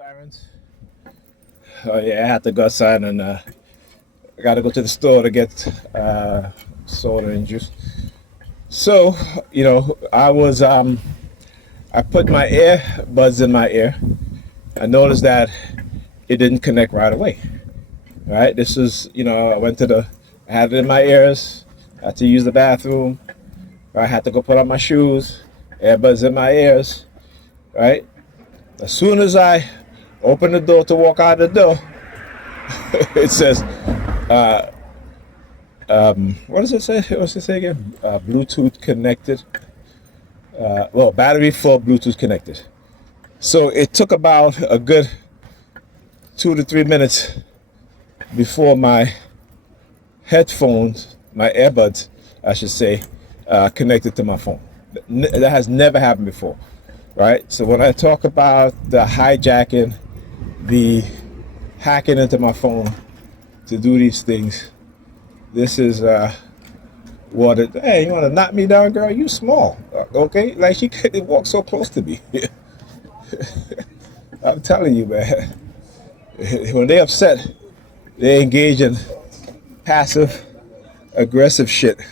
Sirens. Oh yeah, I had to go outside and I got to go to the store to get soda and juice. So, I put my earbuds in my ear. I noticed that it didn't connect right away. Right, this is I had it in my ears. I had to use the bathroom. I had to go put on my shoes. Earbuds in my ears. Right, as soon as I open the door to walk out the door, it says, what does it say? What does it say again? Bluetooth connected. Battery full, Bluetooth connected. So it took about a good 2 to 3 minutes before my headphones, my earbuds, I should say, connected to my phone. That has never happened before, right? So when I talk about the hijacking, the hacking into my phone to do these things, this is what it. Hey, you want to knock me down, girl? You small, okay? Like she couldn't walk so close to me. I'm telling you, man. When they upset, they engage in passive aggressive shit,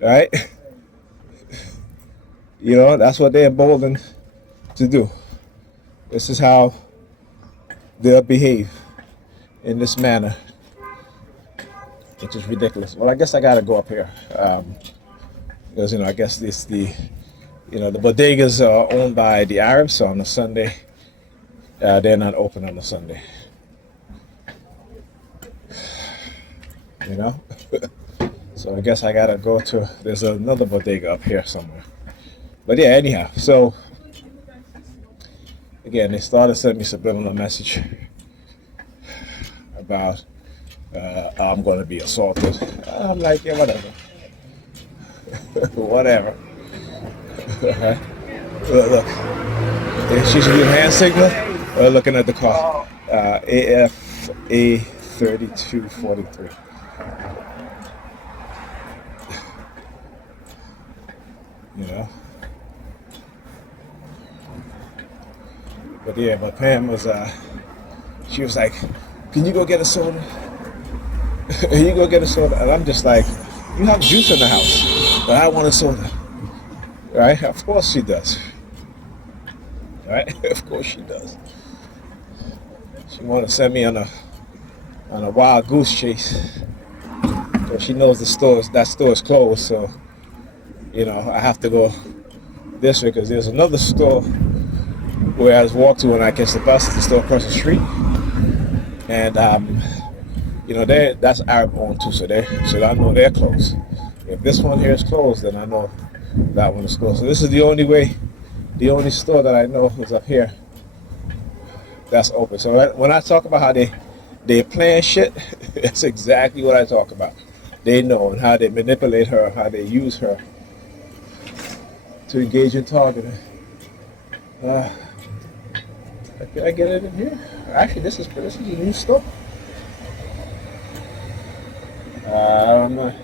right? That's what they're emboldened to do. This is how they'll behave in this manner, which is ridiculous. Well, I guess I gotta go up here because I guess the bodegas are owned by the Arabs, so on a Sunday they're not open on a Sunday. So I guess I gotta go to. There's another bodega up here somewhere. But yeah, anyhow. So again, they started sending me subliminal message about I'm going to be assaulted. I'm like, yeah, whatever. Whatever. Look. She's using hand signal. Looking at the car. AFA 3243. But yeah, but Pam was, she was like, can you go get a soda? You go get a soda. And I'm just like, you have juice in the house, but I want a soda. Right? Of course she does. Right? Of course she does. She want to send me on a wild goose chase. Because she knows that store is closed, so, I have to go this way because there's another store where I was walked to when I catch the bus, the store across the street. And that's Arab owned too, so I know they're closed. If this one here is closed, then I know that one is closed. So this is the only store that I know is up here that's open. So when I talk about how they plan shit, that's exactly what I talk about. They know, and how they manipulate her, how they use her to engage in targeting. Can I get it in here? Actually, this is a new store. I don't know.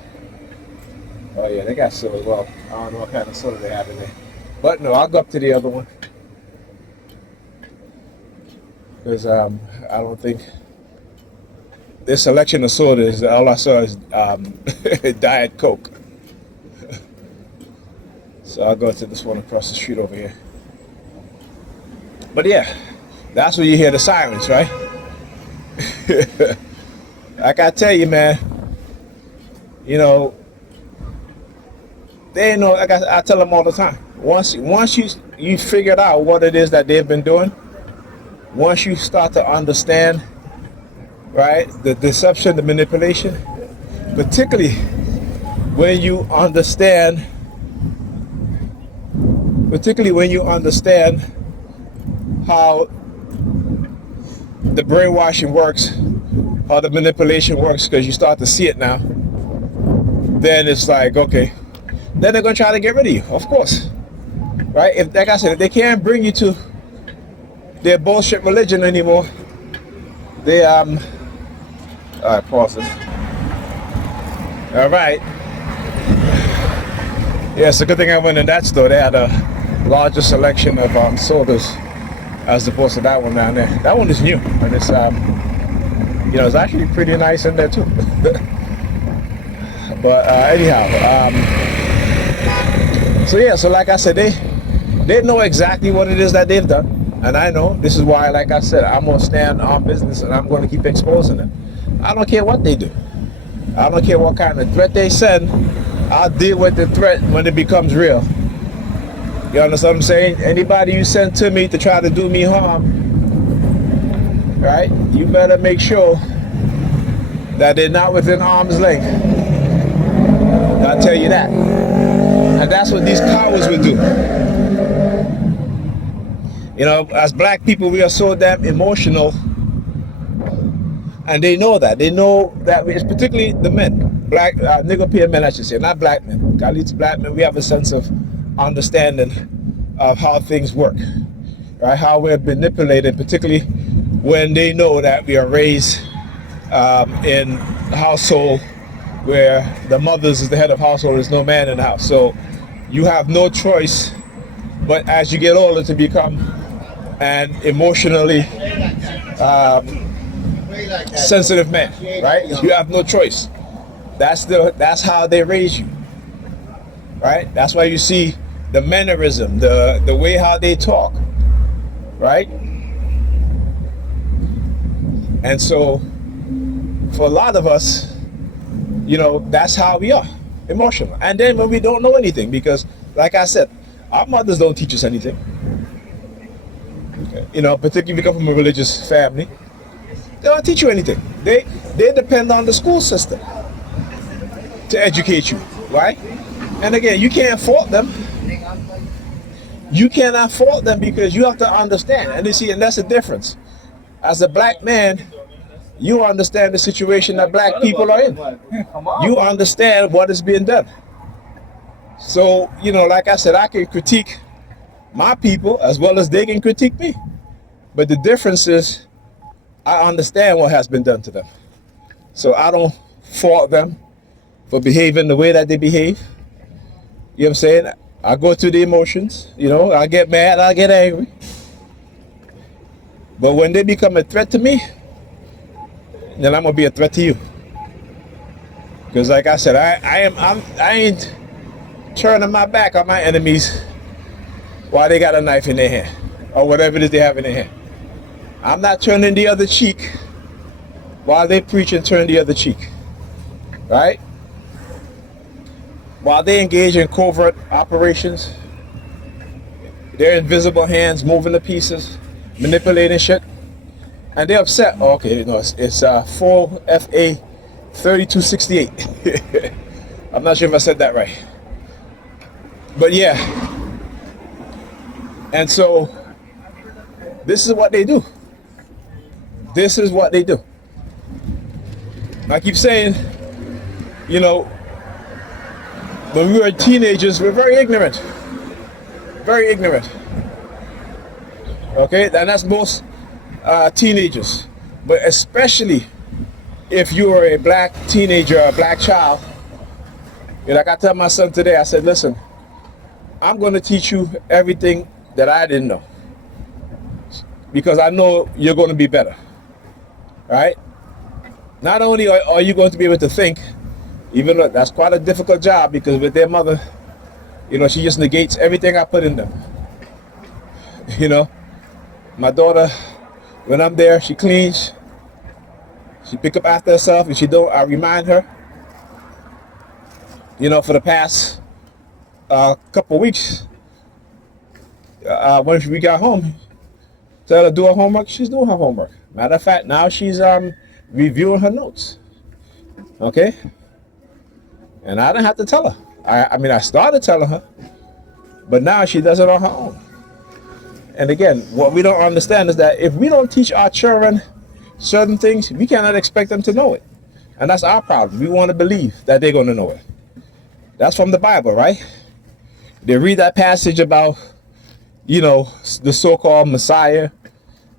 Oh yeah, they got soda. Well, I don't know what kind of soda they have in there. But no, I'll go up to the other one. Because I don't think this selection of sodas, all I saw is Diet Coke. So I'll go to this one across the street over here. But yeah, that's where you hear the sirens, right? Like I tell you, man, they know. Like I tell them all the time. Once you figured out what it is that they've been doing, once you start to understand, right, the deception, the manipulation, particularly when you understand how the brainwashing works, how the manipulation works, because you start to see it now, then it's like, okay, then they're going to try to get rid of you, of course, right? If, like I said, if they can't bring you to their bullshit religion anymore, they, all right, pause this. All right. Yeah, it's a good thing I went in that store. They had a larger selection of sodas as opposed to that one down there. That one is new, and it's it's actually pretty nice in there too. But anyhow, so yeah, so like I said, they know exactly what it is that they've done, and I know. This is why, like I said, I'm gonna stand on business, and I'm gonna keep exposing them. I don't care what they do. I don't care what kind of threat they send. I'll deal with the threat when it becomes real. You understand what I'm saying? Anybody you send to me to try to do me harm, right? You better make sure that they're not within arm's length. I'll tell you that. And that's what these cowards would do. You know, as black people, we are so damn emotional. And they know that. They know that, it's particularly the men. Black, Nigerian men, I should say, not black men. At least black men, we have a sense of understanding of how things work, right? How we're manipulated, particularly when they know that we are raised in a household where the mothers is the head of household, there's no man in the house. So you have no choice but as you get older to become an emotionally sensitive man, right? You have no choice. That's how they raise you, right? That's why you see the mannerism, the way how they talk, right? And so for a lot of us, you know, that's how we are, emotional. And then when we don't know anything, because like I said, our mothers don't teach us anything. Okay. You know, particularly if you come from a religious family, they don't teach you anything. They depend on the school system to educate you, right? And again, you can't fault them. You cannot fault them because you have to understand. And you see, and that's the difference. As a black man, you understand the situation that black people are in. You understand what is being done. So, you know, like I said, I can critique my people as well as they can critique me. But the difference is I understand what has been done to them. So I don't fault them for behaving the way that they behave. You know what I'm saying? I go through the emotions, you know, I get mad, I get angry. But when they become a threat to me, then I'm gonna be a threat to you. Because like I said, I ain't turning my back on my enemies while they got a knife in their hand or whatever it is they have in their hand. I'm not turning the other cheek while they preach and turn the other cheek, right? While they engage in covert operations, their invisible hands moving the pieces, manipulating shit, and they're upset. Oh, okay, no, it's 4 FA 3268. I'm not sure if I said that right. But yeah. And so this is what they do. This is what they do. I keep saying, you know, when we were teenagers, we were very ignorant. Very ignorant. Okay, and that's most teenagers. But especially if you are a black teenager or a black child, like I tell my son today, I said, listen, I'm going to teach you everything that I didn't know. Because I know you're going to be better. Right? Not only are you going to be able to think, even though that's quite a difficult job, because with their mother, you know, she just negates everything I put in them. You know, my daughter, when I'm there, she cleans, she pick up after herself. If she don't, I remind her. You know, for the past couple weeks, when we got home, tell her to do her homework, she's doing her homework. Matter of fact, now she's reviewing her notes. Okay? And I didn't have to tell her. I mean, I started telling her, but now she does it on her own. And again, what we don't understand is that if we don't teach our children certain things, we cannot expect them to know it. And that's our problem. We want to believe that they're going to know it. That's from the Bible, right? They read that passage about, you know, the so-called Messiah,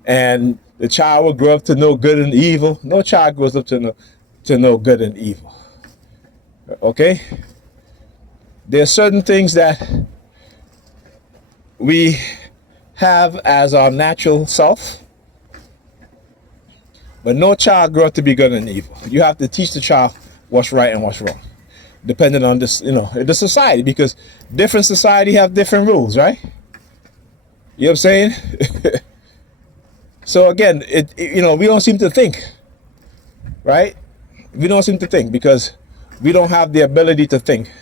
and the child will grow up to know good and evil. No child grows up to know good and evil. Okay? There are certain things that we have as our natural self. But no child grow up to be good and evil. You have to teach the child what's right and what's wrong, depending on this, the society, because different society have different rules, right? You know what I'm saying? So again, we don't seem to think, right? We don't seem to think because we don't have the ability to think.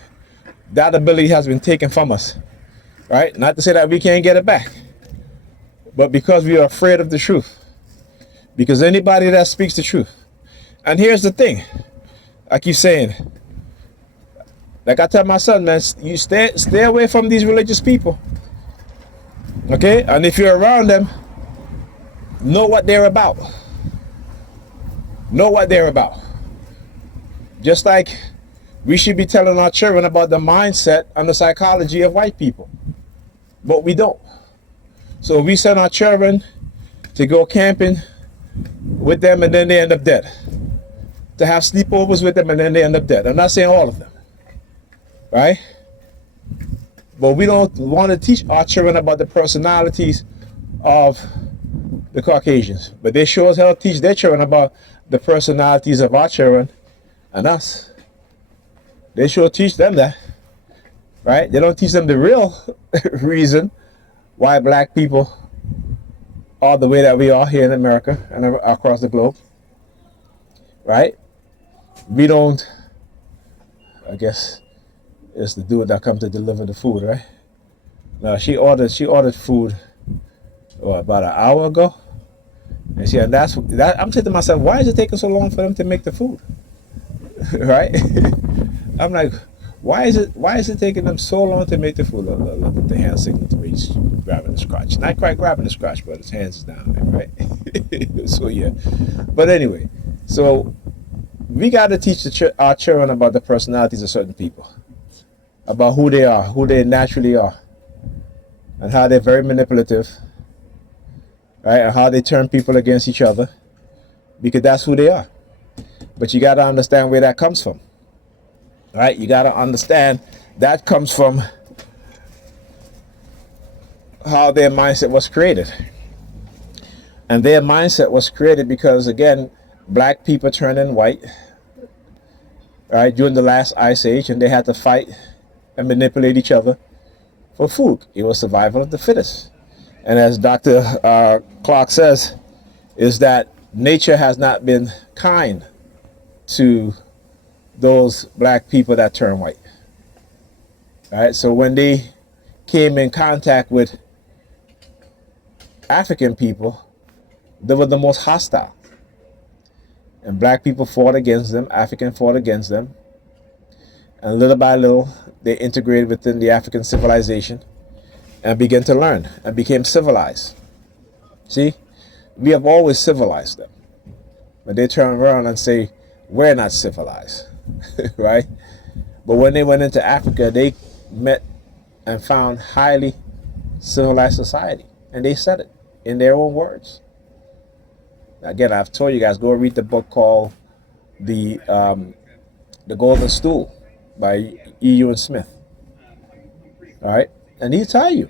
That ability has been taken from us, right? Not to say that we can't get it back, but because we are afraid of the truth. Because anybody that speaks the truth, and here's the thing, I keep saying, like I tell my son, man, you stay away from these religious people, okay? And if you're around them, know what they're about. Know what they're about. Just like we should be telling our children about the mindset and the psychology of white people, but we don't. So we send our children to go camping with them and then they end up dead. To have sleepovers with them and then they end up dead. I'm not saying all of them, right? But we don't want to teach our children about the personalities of the Caucasians. But they sure as hell teach their children about the personalities of our children and us. They sure teach them that, right? They don't teach them the real reason why black people are the way that we are here in America and across the globe, right? We don't, I guess it's the dude that come to deliver the food, right? No, she ordered food about an hour ago, and I'm saying to myself, why is it taking so long for them to make the food? Right? I'm like, why is it taking them so long to make the food? Look at the hand signal to me. He's grabbing the scratch. Not quite grabbing the scratch, but his hands is down there, right? So yeah. But anyway, so we got to teach our children about the personalities of certain people, about who they are, who they naturally are, and how they're very manipulative, right? And how they turn people against each other, because that's who they are. But you got to understand where that comes from. Right? You got to understand that comes from how their mindset was created. And their mindset was created because, again, black people turning white, right, during the last ice age, and they had to fight and manipulate each other for food. It was survival of the fittest. And as Dr. Clark says, is that nature has not been kind to those black people that turn white. All right, so when they came in contact with African people, they were the most hostile. And black people fought against them, African fought against them. And little by little, they integrated within the African civilization and began to learn and became civilized. See, we have always civilized them. But they turn around and say, we're not civilized. Right? But when they went into Africa, they met and found highly civilized society. And they said it in their own words. Again, I've told you guys, go read the book called The Golden Stool by E. Ewan Smith. All right? And he'll tell you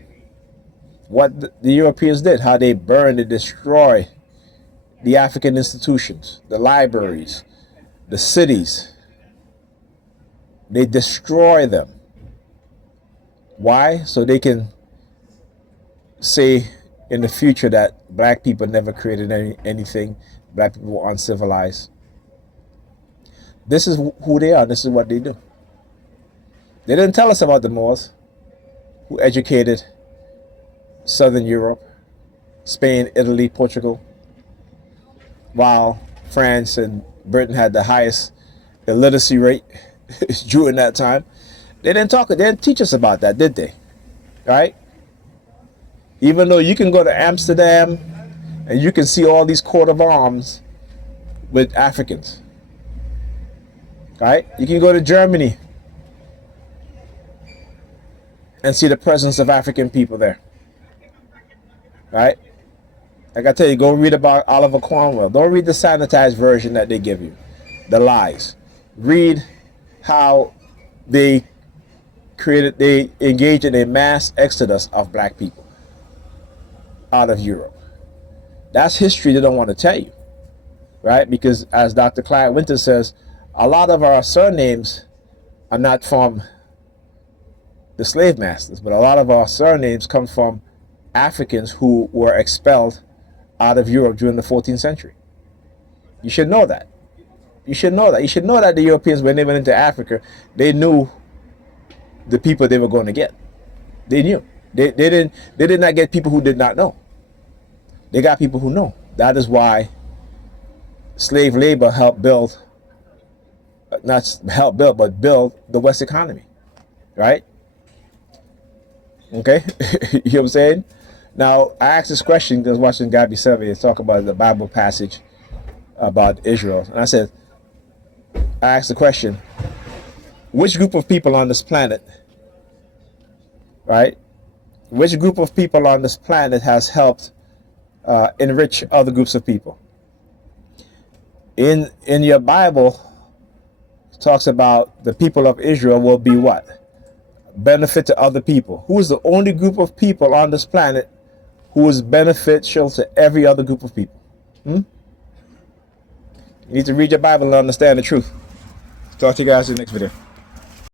what the Europeans did, how they burned and destroyed the African institutions, the libraries, the cities. They destroy them. Why? So they can say in the future that black people never created anything. Black people were uncivilized. This is who they are. This is what they do. They didn't tell us about the Moors, who educated Southern Europe, Spain, Italy, Portugal, while France and Britain had the highest illiteracy rate during that time. They didn't teach us about that, did they? Right? Even though you can go to Amsterdam and you can see all these coat of arms with Africans. Right? You can go to Germany and see the presence of African people there. Right? Like I tell you, go read about Oliver Cromwell. Don't read the sanitized version that they give you. The lies. Read how they engaged in a mass exodus of black people. out of Europe. That's history they don't want to tell you, right? Because as Dr. Clyde Winter says, a lot of our surnames are not from the slave masters, but a lot of our surnames come from Africans who were expelled out of Europe during the 14th century. You should know that. You should know that. You should know that the Europeans, when they went into Africa, they knew the people they were going to get. They knew. They did not get people who did not know. They got people who know. That is why slave labor helped build, not help build, but build the West economy, right? Okay, you know what I'm saying? Now, I asked this question because I was watching Gabby Survey talk about the Bible passage about Israel. And I said, I asked the question, which group of people on this planet, right? Which group of people on this planet has helped enrich other groups of people? In your Bible, it talks about the people of Israel will be what? Benefit to other people. Who is the only group of people on this planet who is beneficial to every other group of people? You need to read your Bible and understand the truth. Talk to you guys in the next video.